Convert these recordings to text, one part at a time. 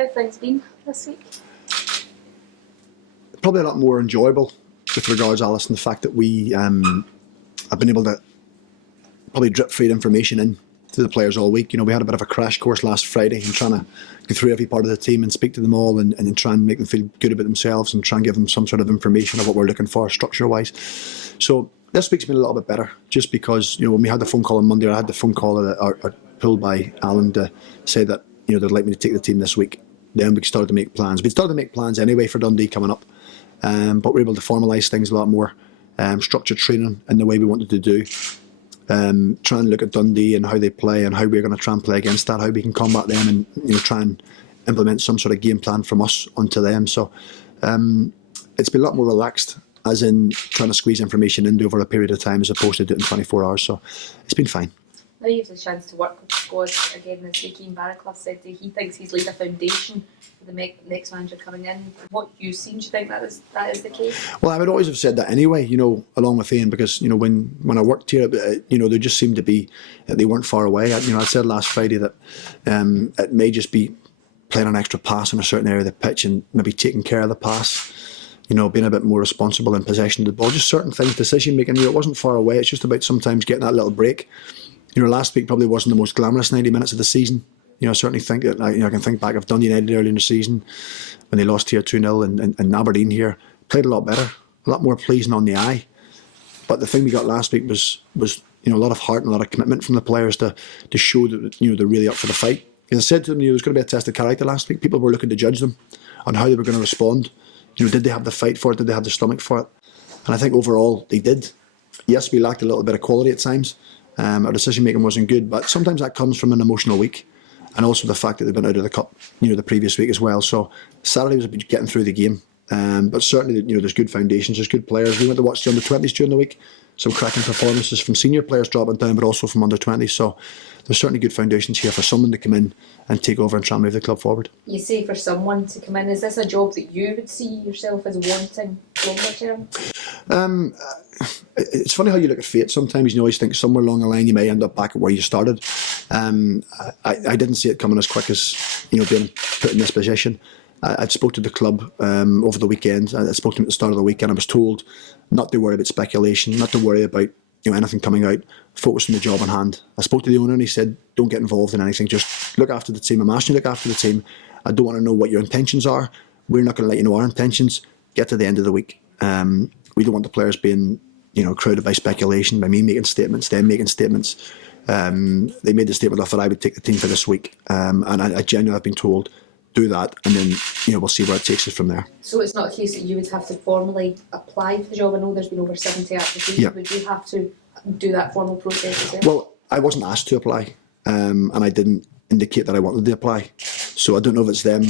How have things been this week? Probably a lot more enjoyable with regards, Alison, the fact that we have been able to probably drip feed information in to the players all week. We had a bit of a crash course last Friday in trying to go through every part of the team and speak to them all and try and make them feel good about themselves and try and give them some sort of information of what we're looking for structure-wise. So this week's been a little bit better just because, when we had the phone call on Monday, I had the phone call or pulled by Alan to say that, they'd like me to take the team this week. Then we started to make plans. We'd started to make plans anyway for Dundee coming up, but we were able to formalise things a lot more, structured training in the way we wanted to do. Try and look at Dundee and how they play and how we're going to try and play against that, how we can combat them and try and implement some sort of game plan from us onto them. So it's been a lot more relaxed, as in trying to squeeze information into over a period of time as opposed to doing 24 hours. So it's been fine. Now you've had a chance to work with the squad again this week. Ian Barraclough said that he thinks he's laid a foundation for the next manager coming in. What you've seen, do you think that is the case? Well, I would always have said that anyway, along with Ian, because, when I worked here, they just seemed to be, they weren't far away. I said last Friday that it may just be playing an extra pass in a certain area of the pitch and maybe taking care of the pass, being a bit more responsible in possession of the ball, just certain things, decision making. It wasn't far away. It's just about sometimes getting that little break. Last week probably wasn't the most glamorous 90 minutes of the season. I certainly think that, I can think back of Dundee United early in the season when they lost here 2-0 and Aberdeen here. Played a lot better, a lot more pleasing on the eye. But the thing we got last week was a lot of heart and a lot of commitment from the players to show that, they're really up for the fight. As I said to them, there was going to be a test of character last week. People were looking to judge them on how they were going to respond. Did they have the fight for it? Did they have the stomach for it? And I think overall they did. Yes, we lacked a little bit of quality at times. Our decision making wasn't good, but sometimes that comes from an emotional week, and also the fact that they've been out of the cup, the previous week as well. So Saturday was about getting through the game, but certainly, there's good foundations, there's good players. We went to watch the under-20s during the week. Some cracking performances from senior players dropping down, but also from under-20s. So there's certainly good foundations here for someone to come in and take over and try and move the club forward. You say for someone to come in, is this a job that you would see yourself as wanting longer term? It's funny how you look at fate. Sometimes you always think somewhere along the line you may end up back at where you started. I didn't see it coming as quick as being put in this position. I'd spoke to the club over the weekend. I spoke to them at the start of the week, and I was told not to worry about speculation, not to worry about anything coming out. Focus on the job on hand. I spoke to the owner and he said, "Don't get involved in anything. Just look after the team. I'm asking you to look after the team. I don't want to know what your intentions are. We're not going to let you know our intentions. Get to the end of the week. We don't want the players being crowded by speculation, by me making statements, them making statements." They made the statement off that I would take the team for this week, and I genuinely have been told, do that, and then we'll see where it takes us from there. So it's not a case that you would have to formally apply for the job. I know there's been over 70 applications. Yeah. Would you have to do that formal process as well? Well, I wasn't asked to apply, and I didn't indicate that I wanted to apply. So I don't know if it's them,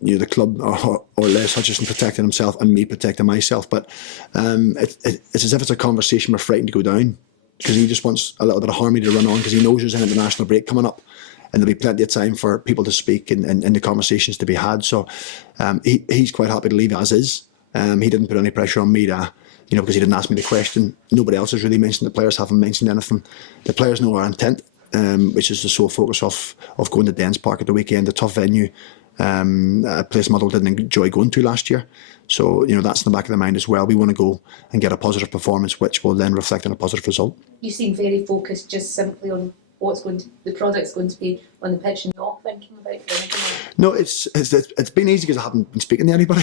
the club, or Les Hutchison protecting himself and me protecting myself. But it's as if it's a conversation we're frightened to go down, because he just wants a little bit of harmony to run on, because he knows there's an international break coming up. And there'll be plenty of time for people to speak and the conversations to be had. So he's quite happy to leave it as is. He didn't put any pressure on me to, because he didn't ask me the question. Nobody else has really mentioned. The players haven't mentioned anything. The players know our intent, which is the sole focus of going to Dens Park at the weekend, a tough venue, a place Muddle didn't enjoy going to last year. So, that's in the back of the mind as well. We want to go and get a positive performance, which will then reflect in a positive result. You seem very focused just simply on the product's going to be on the pitch, and not thinking about anything. No, it's been easy because I haven't been speaking to anybody.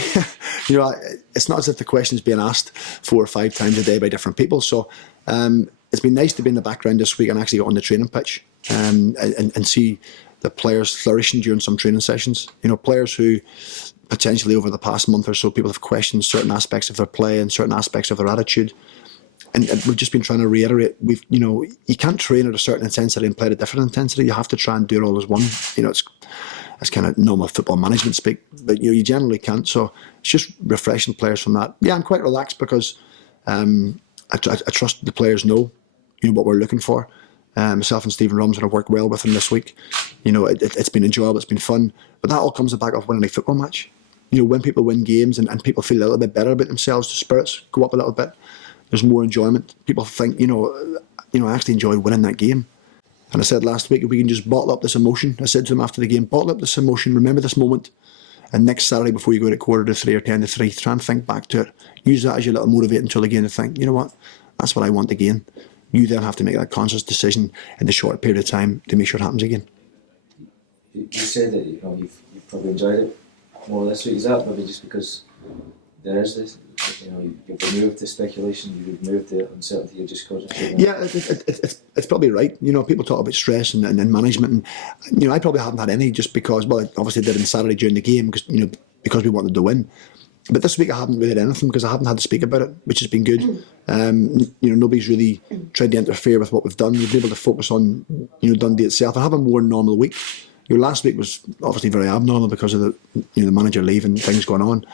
It's not as if the question is being asked 4 or 5 times a day by different people. So it's been nice to be in the background this week and actually get on the training pitch and see the players flourishing during some training sessions. Players who potentially over the past month or so, people have questioned certain aspects of their play and certain aspects of their attitude. And we've just been trying to reiterate, you can't train at a certain intensity and play at a different intensity. You have to try and do it all as one. It's kind of normal football management speak, but you generally can't. So it's just refreshing players from that. Yeah, I'm quite relaxed because I trust the players know what we're looking for. Myself and Stephen Rumsden have worked well with them this week. It's been enjoyable, it's been fun, but that all comes back off winning a football match. When people win games and people feel a little bit better about themselves, the spirits go up a little bit. There's more enjoyment. People think, I actually enjoy winning that game. And I said last week, if we can just bottle up this emotion, I said to them after the game, bottle up this emotion, remember this moment, and next Saturday before you go to 2:45 or 2:50, try and think back to it. Use that as your little motivating tool again to think, you know what, that's what I want again. You then have to make that conscious decision in the short period of time to make sure it happens again. You said that you've probably enjoyed it more this week. Is that maybe just because there is this, you've removed the speculation, you've removed the uncertainty, you've just caused it? Yeah, it's probably right. People talk about stress and management, and I probably haven't had any just because, well, I obviously did on Saturday during the game because we wanted to win. But this week I haven't really had anything because I haven't had to speak about it, which has been good. Nobody's really tried to interfere with what we've done. We've been able to focus on Dundee itself and have a more normal week. Last week was obviously very abnormal because of the manager leaving, things going on.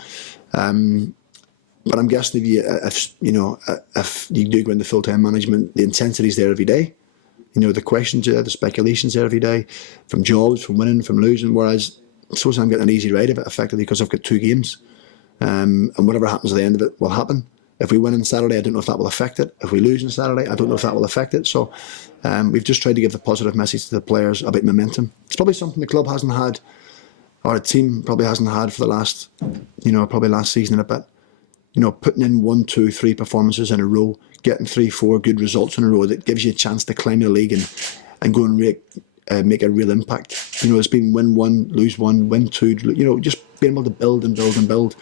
But I'm guessing if you do go into full-time management, the intensity's there every day. The questions are there, the speculations there every day, from jobs, from winning, from losing. Whereas I suppose I'm getting an easy ride of it effectively because I've got 2 games, and whatever happens at the end of it will happen. If we win on Saturday, I don't know if that will affect it. If we lose on Saturday, I don't know if that will affect it. So we've just tried to give the positive message to the players about momentum. It's probably something the club hasn't had, or a team probably hasn't had for the last, probably last season and a bit. Putting in 1, 2, 3 performances in a row, getting 3, 4 good results in a row that gives you a chance to climb the league and go and make a real impact. It's been win 1, lose 1, win 2. Just being able to build and build and build,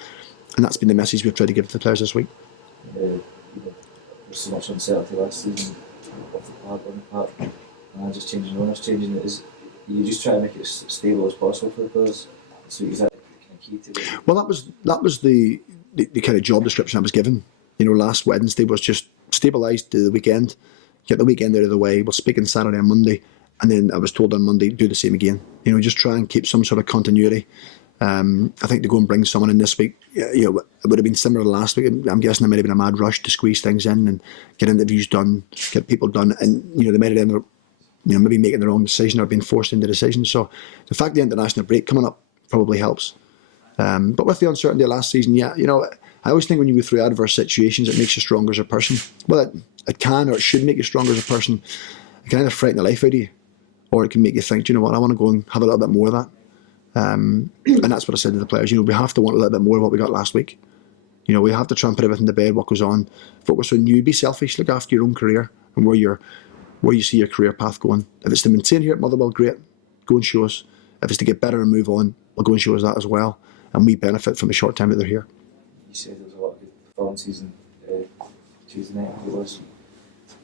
and that's been the message we've tried to give to the players this week. There's so much uncertainty last season off the park, on the park, and just changing owners, changing it. Is you just try to make it as stable as possible for the players? So is that kind of key to it? Well, that was the kind of job description I was given. Last Wednesday was just stabilise the weekend, get the weekend out of the way. We'll speak on Saturday and Monday, and then I was told on Monday do the same again. Just try and keep some sort of continuity. I think to go and bring someone in this week, it would have been similar to last week. I'm guessing there might have been a mad rush to squeeze things in and get interviews done, get people done, and they might have ended up, maybe making the wrong decision or being forced into decisions. So the fact the international break coming up probably helps. But with the uncertainty of last season, I always think when you go through adverse situations, it makes you stronger as a person. Well, it can or it should make you stronger as a person. It can either frighten the life out of you, or it can make you think, do you know what, I want to go and have a little bit more of that. And that's what I said to the players. We have to want a little bit more of what we got last week. We have to try and put everything to bed, what goes on. Focus on you, be selfish, look after your own career and where you see your career path going. If it's to maintain here at Motherwell, great, go and show us. If it's to get better and move on, we'll go and show us that as well. And we benefit from the short time that they're here. You said there was a lot of good performances on Tuesday night, I think it was.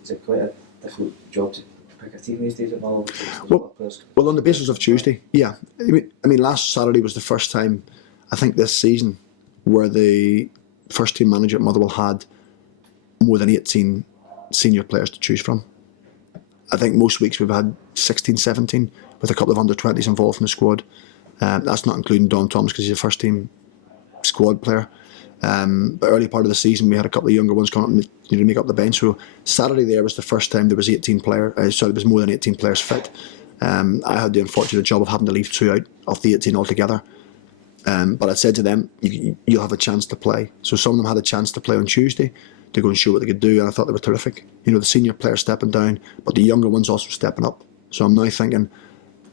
Is it quite a difficult job to pick a team these days at Motherwell? Well, on the basis of Tuesday, yeah. I mean, last Saturday was the first time, I think, this season where the first team manager at Motherwell had more than 18 senior players to choose from. I think most weeks we've had 16, 17 with a couple of under-20s involved in the squad. That's not including Don Thomas because he's a first team squad player. But early part of the season we had a couple of younger ones coming up to make up the bench. So Saturday there was the first time there was there was more than 18 players fit. I had the unfortunate job of having to leave 2 out of the 18 altogether. But I said to them, you'll have a chance to play. So some of them had a chance to play on Tuesday to go and show what they could do, and I thought they were terrific. The senior players stepping down, but the younger ones also stepping up. So I'm now thinking,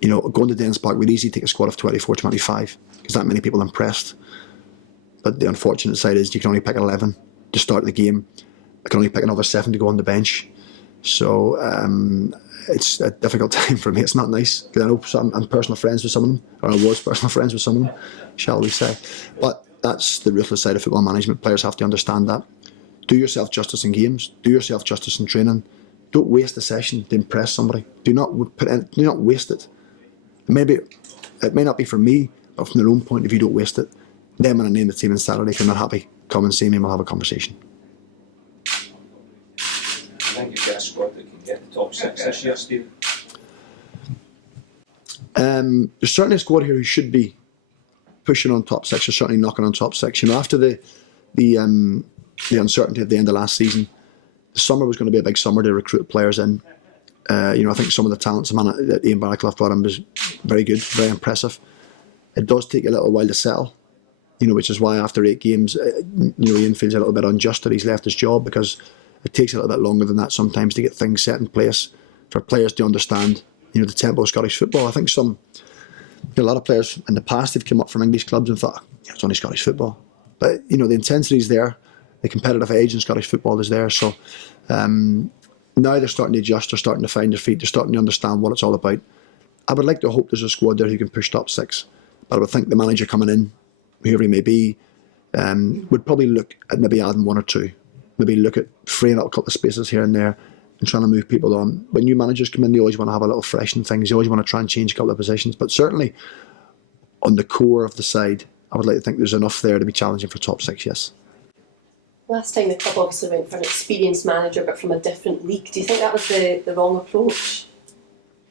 going to Dens Park would easily take a squad of 24, 25, because that many people impressed. But the unfortunate side is you can only pick 11 to start the game. I can only pick another 7 to go on the bench. So it's a difficult time for me. It's not nice, because I know I'm personal friends with some of them, or I was personal friends with some of them, shall we say. But that's the ruthless side of football management. Players have to understand that. Do yourself justice in games. Do yourself justice in training. Don't waste a session to impress somebody. Do not waste it. Maybe it may not be for me, but from their own point of view, don't waste it. Then when I name the team on Saturday, if you're not happy, come and see me and we'll have a conversation. I think you've got a squad that can get the top 6 this year, Steve. There's certainly a squad here who should be pushing on top 6, or certainly knocking on top 6. After the uncertainty at the end of last season, the summer was going to be a big summer to recruit players in. I think some of the talents that Ian Barraclough brought in was very good, very impressive. It does take a little while to settle, which is why after 8 games, Ian feels a little bit unjust that he's left his job, because it takes a little bit longer than that sometimes to get things set in place for players to understand, the tempo of Scottish football. I think a lot of players in the past have come up from English clubs and thought, it's only Scottish football. But, the intensity is there. The competitive edge in Scottish football is there. So now they're starting to adjust. They're starting to find their feet. They're starting to understand what it's all about. I would like to hope there's a squad there who can push top six. But I would think the manager coming in, whoever he may be, would probably look at maybe adding one or two. Maybe look at freeing up a couple of spaces here and there and trying to move people on. When new managers come in, they always want to have a little fresh in things. They always want to try and change a couple of positions. But certainly on the core of the side, I would like to think there's enough there to be challenging for top six, yes. Last time the club obviously went for an experienced manager but from a different league. Do you think that was the wrong approach?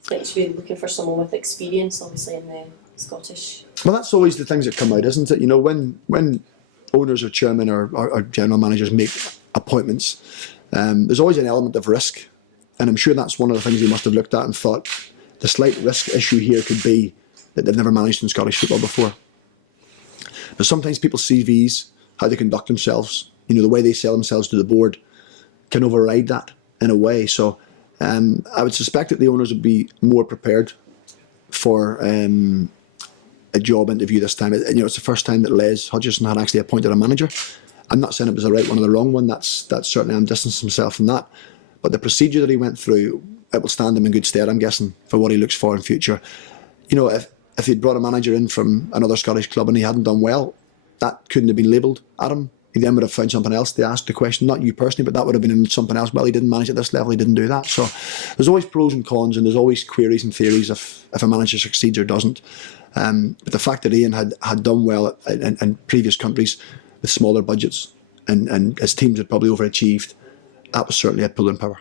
I think you should be looking for someone with experience, obviously, in the Scottish. Well, that's always the things that come out, isn't it? When owners or chairmen or general managers make appointments, there's always an element of risk. And I'm sure that's one of the things they must have looked at and thought, the slight risk issue here could be that they've never managed in Scottish football before. But sometimes people's CVs, how they conduct themselves, the way they sell themselves to the board can override that in a way. So I would suspect that the owners would be more prepared for a job interview this time. It's the first time that Les Hodgson had actually appointed a manager. I'm not saying it was the right one or the wrong one. That's certainly, I'm distancing myself from that. But the procedure that he went through, it will stand him in good stead, I'm guessing, for what he looks for in future. If he'd brought a manager in from another Scottish club and he hadn't done well, that couldn't have been labelled at him. He then would have found something else to ask the question, not you personally, but that would have been in something else. Well, he didn't manage at this level, he didn't do that. So there's always pros and cons, and there's always queries and theories if a manager succeeds or doesn't. But the fact that Ian had done well in previous countries with smaller budgets and his teams had probably overachieved, that was certainly a pull in power.